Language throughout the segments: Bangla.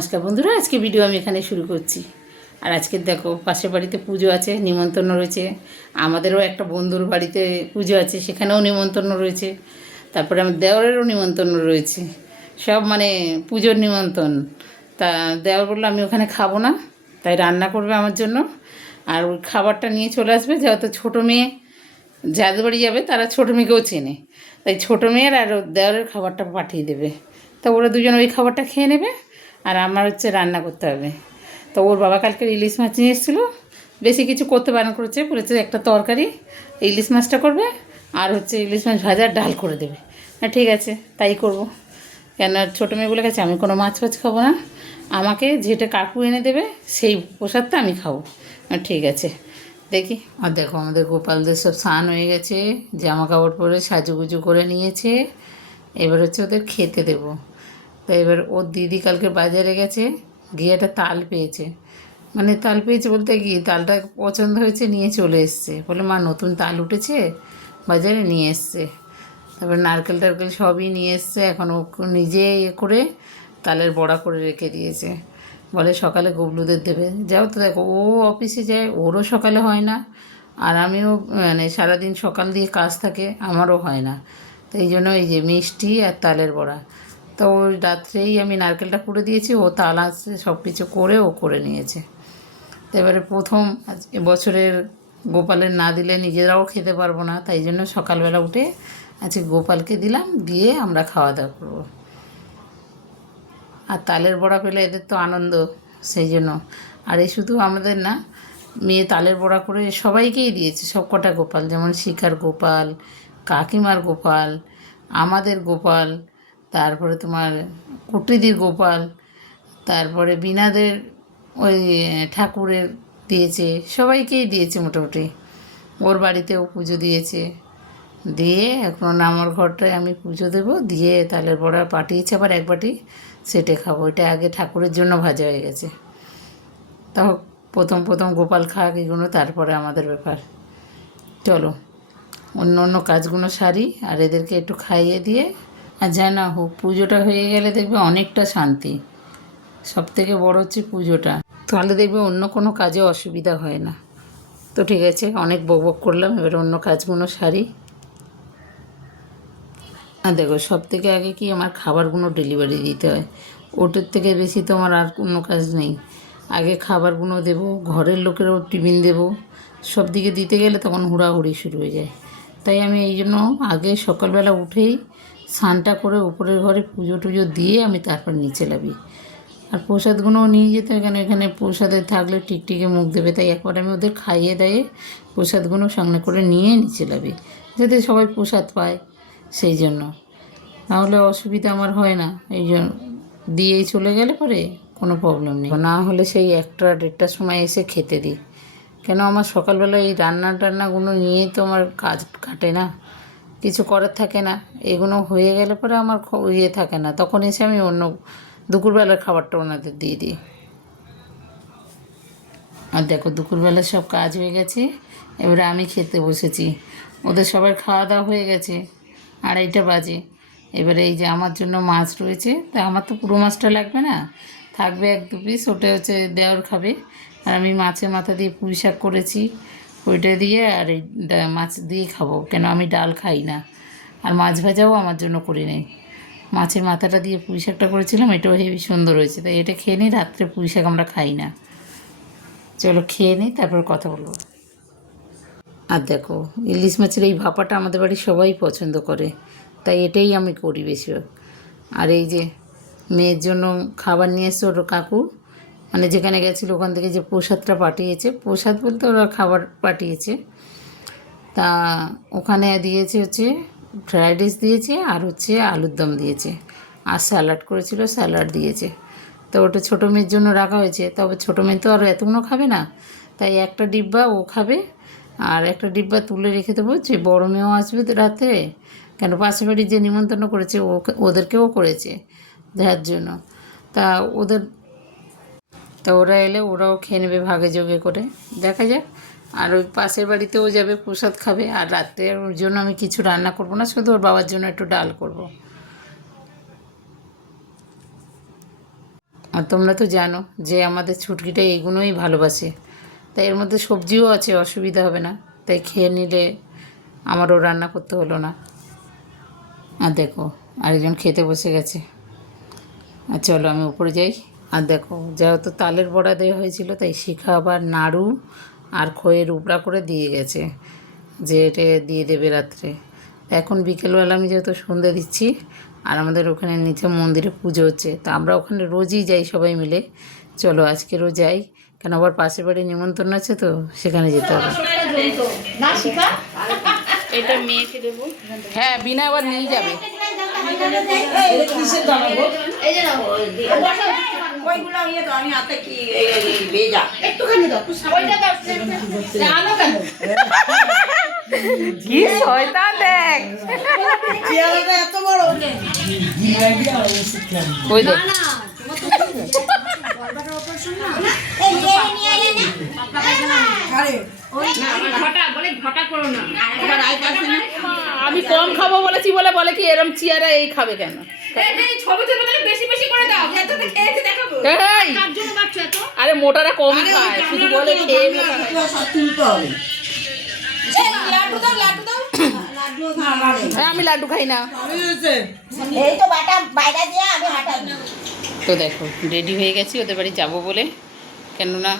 নমস্কার বন্ধুরা, আজকে ভিডিও আমি এখানে শুরু করছি। আর আজকে দেখো, পাশের বাড়িতে পুজো আছে, নিমন্ত্রণ রয়েছে। আমাদেরও একটা বন্ধুর বাড়িতে পুজো আছে, সেখানেও নিমন্ত্রণ রয়েছে। তারপরে আমার দেওরেরও নিমন্ত্রণ রয়েছে। সব মানে পুজোর নিমন্ত্রণ। তা দেওর বললো আমি ওখানে খাবো না, তাই রান্না করবে আমার জন্য। আর ওই খাবারটা নিয়ে চলে আসবে, যেহেতু ছোটো মেয়ে যাদের বাড়ি যাবে তারা ছোটো মেয়েকেও চেনে, তাই ছোটো মেয়ের আর ওর দেওরের খাবারটা পাঠিয়ে দেবে। তা ওরা দুজন ওই খাবারটা খেয়ে নেবে, আর আমার হচ্ছে রান্না করতে হবে। তো ওর বাবা কালকে ইলিশ মাছ নিয়ে এসেছিলো, বেশি কিছু করতে বারণ করেছে, বলেছে একটা তরকারি ইলিশ মাছটা করবে, আর হচ্ছে ইলিশ মাছ ভাজার ডাল করে দেবে। হ্যাঁ ঠিক আছে, তাই করব। কেন ছোটো মেয়ে বলে গেছে আমি কোনো মাছ ফাছ খাবো না, আমাকে যেটা কাকু এনে দেবে সেই প্রসাদটা আমি খাবো। ঠিক আছে, দেখি। আর দেখো, আমাদের গোপালদের সব স্নান হয়ে গেছে, জামা কাপড় পরে সাজুগুজু করে নিয়েছে। এবার হচ্ছে ওদের খেতে দেবো। তো এবার ওর দিদি কালকে বাজারে গেছে, গিয়ে একটা তাল পেয়েছে। মানে তাল পেয়েছে বলতে কি, তালটা পছন্দ হয়েছে, নিয়ে চলে এসছে। বলে মা নতুন তাল উঠেছে বাজারে, নিয়ে এসছে। তারপর নারকেল টারকেল সবই নিয়ে এসছে। এখন ও নিজে করে তালের বড়া করে রেখে দিয়েছে। বলে সকালে গবলুদের দেবে। যাও তো, দেখো ও অফিসে যায়, ওরও সকালে হয় না, আর আমিও মানে সারাদিন সকাল দিয়ে কাজ থাকে, আমারও হয় না। তো এই জন্য এই যে মিষ্টি আর তালের বড়া। তো ওই রাত্রেই আমি নারকেলটা কুড়ে দিয়েছি, ও তাল আসছে সব কিছু করে ও করে নিয়েছে। তো এবারে প্রথম এবছরের গোপালের না দিলে নিজেরাও খেতে পারবো না, তাই জন্য সকালবেলা উঠে আজকে গোপালকে দিলাম, দিয়ে আমরা খাওয়া দাওয়া করবো। আর তালের বড়া পেলে এদের তো আনন্দ, সেই জন্য। আর এই শুধু আমাদের না, মেয়ে তালের বড়া করে সবাইকেই দিয়েছে, সব কটা গোপাল, যেমন শিখার গোপাল, কাকিমার গোপাল, আমাদের গোপাল, তারপরে তোমার কুটিদির গোপাল, তারপরে বিনাদের ওই ঠাকুরের দিয়েছে, সবাইকেই দিয়েছে মোটামুটি। ওর বাড়িতেও পুজো দিয়েছে। দিয়ে এখন আমার ঘরটায় আমি পুজো দেবো, দিয়ে তালের বড়া পাঠিয়েছে আবার এক বাটি, সেটে খাবো। এটা আগে ঠাকুরের জন্য ভাজা হয়ে গেছে। তাও প্রথম প্রথম গোপাল খাক এগুলো, তারপরে আমাদের ব্যাপার। চলো অন্য অন্য কাজগুলো সারি, আর এদেরকে একটু খাইয়ে দিয়ে, আর যা না হোক পুজোটা হয়ে গেলে দেখবে অনেকটা শান্তি। সব থেকে বড় হচ্ছে পুজোটা, তাহলে দেখবে অন্য কোনো কাজে অসুবিধা হয় না। তো ঠিক আছে, অনেক বক বক করলাম, এবার অন্য কাজগুলো সারি। আর দেখো, সব থেকে আগে কি আমার খাবারগুলো ডেলিভারি দিতে হয়, ওটার থেকে বেশি তো আমার আর কোনো কাজ নেই। আগে খাবারগুলো দেবো, ঘরের লোকেরও টিফিন দেবো, সব দিকে দিতে গেলে তখন হুড়াহুড়ি শুরু হয়ে যায়। তাই আমি এই জন্য আগে সকালবেলা উঠেই স্নানটা করে উপরের ঘরে পুজো টুজো দিয়ে আমি তারপর নিচে নামি। আর প্রসাদগুলোও নিয়ে যেতে হয়, কেন এখানে প্রসাদে থাকলে টিকটিকে মুখ দেবে, তাই একবার আমি ওদের খাইয়ে দাইয়ে প্রসাদগুলো সঙ্গে করে নিয়ে নিচে নামি, যাতে সবাই প্রসাদ পায়, সেই জন্য। নাহলে অসুবিধা আমার হয় না, এই জন্য দিয়েই চলে গেলে পরে কোনো প্রবলেম নেই। না হলে সেই 1টা-1.5টার সময় এসে খেতে দিই, কেন আমার সকালবেলা এই রান্নাগুলো নিয়েই তো আমার কাজ কাটে না, কিছু করার থাকে না। এগুলো হয়ে গেলে পরে আমার ইয়ে থাকে না, তখন এসে আমি অন্য দুপুরবেলার খাবারটা ওনাদের দিয়ে দিই। আর দেখো, দুপুরবেলা সব কাজ হয়ে গেছে, এবারে আমি খেতে বসেছি। ওদের সবার খাওয়া দাওয়া হয়ে গেছে, 2:30 বাজে। এবারে এই যে আমার জন্য মাছ রয়েছে, তা আমার তো পুরো মাছটা লাগবে না, থাকবে 1-2 পিস, ওটা হচ্ছে দেওর খাবে। আর আমি মাছের মাথা দিয়ে পুঁই শাক করেছি, ওইটা দিয়ে আর এই মাছ দিয়ে খাবো, কেন আমি ডাল খাই না। আর মাছ ভাজাও আমার জন্য করি নেই, মাছের মাথাটা দিয়ে পুঁই শাকটা করেছিলাম, এটাও হেবি সুন্দর হয়েছে, তাই এটা খেয়ে নিই। রাত্রে পুঁই শাক আমরা খাই না। চলো খেয়ে নিই, তারপর কথা বলবো। আর দেখো, ইলিশ মাছের এই ভাপাটা আমাদের বাড়ির সবাই পছন্দ করে, তাই এটাই আমি করি বেশিরভাগ। আর এই যে মেয়ের জন্য খাবার নিয়ে এসছে ওর কাকু, মানে যেখানে গেছিলো ওখান থেকে যে প্রসাদটা পাঠিয়েছে, প্রসাদ বলতে ওরা খাবার পাঠিয়েছে, তা ওখানে দিয়েছে হচ্ছে ফ্রায়েড রাইস দিয়েছে, আর হচ্ছে আলুর দম দিয়েছে, আর স্যালাড করেছিল, স্যালাড দিয়েছে। তো ওটা ছোটো মেয়ের জন্য রাখা হয়েছে, তবে ছোটো মেয়ে তো আর এতগুলো খাবে না, তাই একটা ডিব্বা ও খাবে, আর একটা ডিব্বা তুলে রেখে দেবো, যে বড়ো মেয়েও আসবে রাতে, কেন পাশের বাড়ি যে নিমন্ত্রণ করেছে ওদেরকেও করেছে, যার জন্য। তা ওরা এলে ওরাও খেয়ে নেবে ভাগে যোগে করে, দেখা যাক। আর ওই পাশের বাড়িতেও যাবে, প্রসাদ খাবে। আর রাত্রে ওর জন্য আমি কিছু রান্না করব না, শুধু ওর বাবার জন্য একটু ডাল করব। আর তোমরা তো জানো যে আমাদের ছুটকিটা এইগুলোই ভালোবাসে, তাই এর মধ্যে সবজিও আছে, অসুবিধা হবে না, তাই খেয়ে নিলে আমারও রান্না করতে হলো না। আর দেখো আরেকজন খেতে বসে গেছে। আর চলো আমি উপরে যাই। আর দেখো যেহেতু তালের বড়া দেওয়া হয়েছিল, তাই শিখা আবার নাড়ু আর খইয়ের উপড়া করে দিয়ে গেছে যে এটা দিয়ে দেবে রাত্রে। এখন বিকেলবেলা আমি যেহেতু সন্ধ্যে দিচ্ছি, আর আমাদের ওখানে নিচে মন্দিরে পুজো হচ্ছে, তা আমরা ওখানে রোজই যাই সবাই মিলে। চলো আজকেরও যাই, কেন আবার পাশের বাড়ি নিমন্ত্রণ আছে, তো সেখানে যেতে হবে। এটা মেয়েকে দেবো। হ্যাঁ, বিনা আবার নিয়ে যাবে। কি শয়তান দেখ, ওই দেখ আমি কম খাবো বলেছি বলে বলে কি এরম চিয়ারা এই খাবে কেন? আরে মোটারা কম খায়, শুধু বলে খেয়ে আমি লাড্ডু খাই না। তো দেখো রেডি হয়ে গেছি ওদের বাড়ি যাবো বলে, কেননা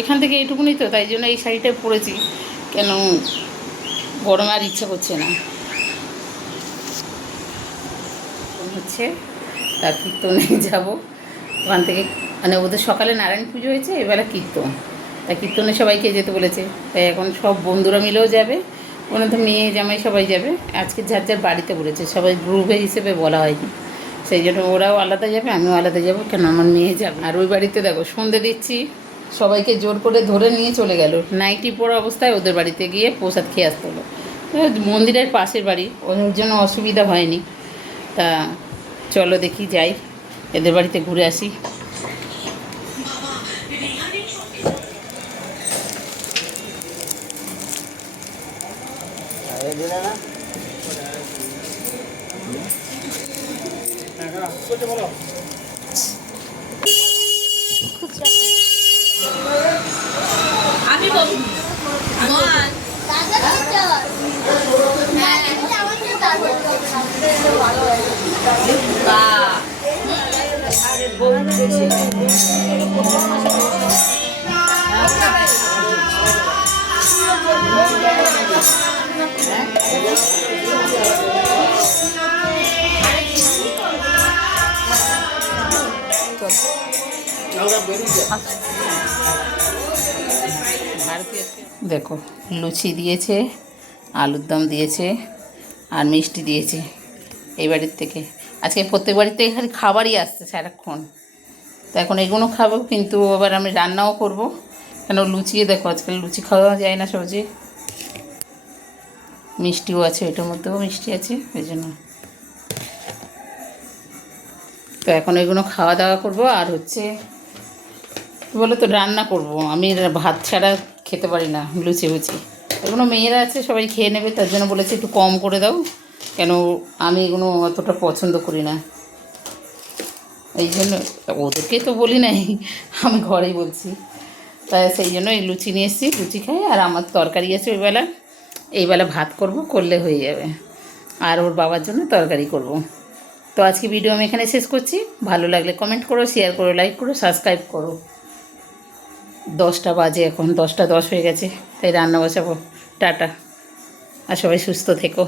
এখান থেকে এইটুকুনি তো, তাই জন্য এই শাড়িটা পরেছি, কেন গরমে আর ইচ্ছা করছে না। হচ্ছে তার কীর্তনে যাবো ওখান থেকে, মানে ওদের সকালে নারায়ণ পুজো হয়েছে, এবেলা কীর্তন, তাই কীর্তনে সবাইকে যেতে বলেছে, তাই এখন সব বন্ধুরা মিলেও যাবে, ওখানে তো মেয়ে জামাই সবাই যাবে। আজকে যার যার বাড়িতে বলেছে, সবাই গ্রুপে হিসেবে বলা হয়নি, সেই জন্য ওরাও আলাদা যাবে, আমিও আলাদা যাবো, কেন আমার মেয়ে যাবে। আর ওই বাড়িতে দেখো সন্ধে দিচ্ছি, সবাইকে জোর করে ধরে নিয়ে চলে গেল, নাইটি পরা অবস্থায় ওদের বাড়িতে গিয়ে প্রসাদ খেয়ে আসতে হলো। মন্দিরের পাশের বাড়ি, ওদের জন্য অসুবিধা হয়নি। তা চলো দেখি যাই, এদের বাড়িতে ঘুরে আসি। দেখো লুচি দিয়েছে, আলুর দম দিয়েছে, আর মিষ্টি দিয়েছে এই বাড়ির থেকে। আজকে প্রত্যেক বাড়িতে খালি খাবারই আসছে সারাক্ষণ, তো এখন এগুলো খাবো, কিন্তু আবার আমি রান্নাও করব, কেন লুচিয়ে দেখো আজকাল লুচি খাওয়া যায় না সহজে। মিষ্টিও আছে, এটার মধ্যেও মিষ্টি আছে, ওই জন্য তো এখন এগুলো খাওয়া দাওয়া করব। আর হচ্ছে বলো তো রান্না করব, আমি ভাত ছাড়া খেতে পারি না লুচি বুচি, এগুলো মেয়েরা আছে সবাই খেয়ে নেবে, তার জন্য বলেছে একটু কম করে দাও, কেন আমি এগুলো অতটা পছন্দ করি না, এই জন্য ওদেরকে তো বলি নাই, আমি ঘরেই বলছি। তাই সেই জন্য এই লুচি নিয়ে এসেছি, লুচি খাই, আর আমার তরকারি আছে ওইবেলা, এইবেলা ভাত করব, করলে হয়ে যাবে, আর ওর বাবার জন্য তরকারি করব। তো আজকে ভিডিও আমি এখানে শেষ করছি, ভালো লাগলে কমেন্ট করো, শেয়ার করো, লাইক করো, সাবস্ক্রাইব করো। 10টা বাজে, এখন 10টা 10 হয়ে গেছে, তাই রান্না বসাবো। টাটা, আর সবাই সুস্থ থেকো।